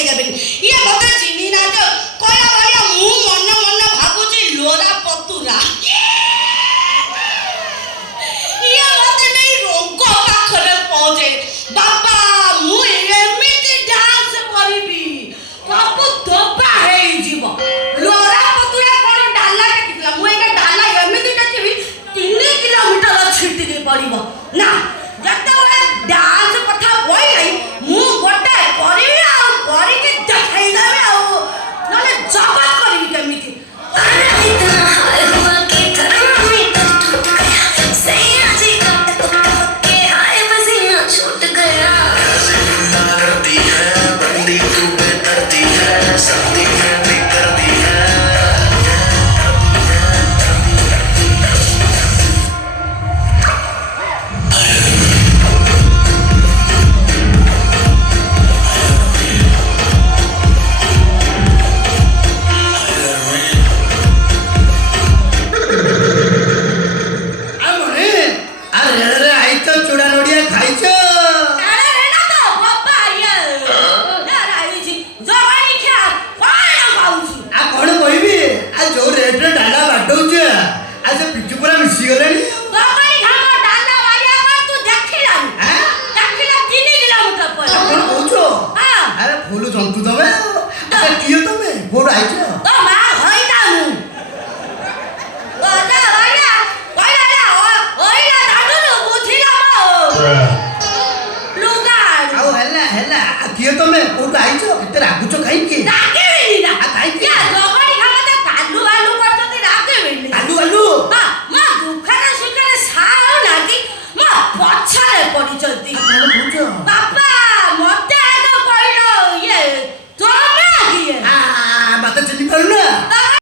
ଖାଇଦେବେନି ଇଏ ମତେ ଚିହ୍ନି ନା ତ କହିଲା ଭଳିଆ ମୁଁ ମନ ମନ ଭାବୁଛି ଲୋରା ପତୁରା ଇଏ ମତେ ନେଇ ରୋଗ ପାଖରେ ପହଞ୍ଚେ ବାପା ମୁଁ ଏମିତି ଡାନ୍ସ କରିବି ସବୁ ଦବା ହେଇଯିବ ଲୋରା ପତୁରା କଣ ଡାଲା ଟେକିଥିଲା ମୁଁ ଏକା ଡାଲା ଏମିତି ଟେକିବି 3 କିଲୋମିଟର ଛିଟିକି ପଡିବ ନା ଯେତେବେଳେ ଡାନ୍ସ କଥା କହିଲେ ମୁଁ ଗୋଟେ କରିବି ଆଉ କରିକି ଦେଖେଇଦେବି ଆଉ ନହେଲେ ଜବତ କରିବି କେମିତି किए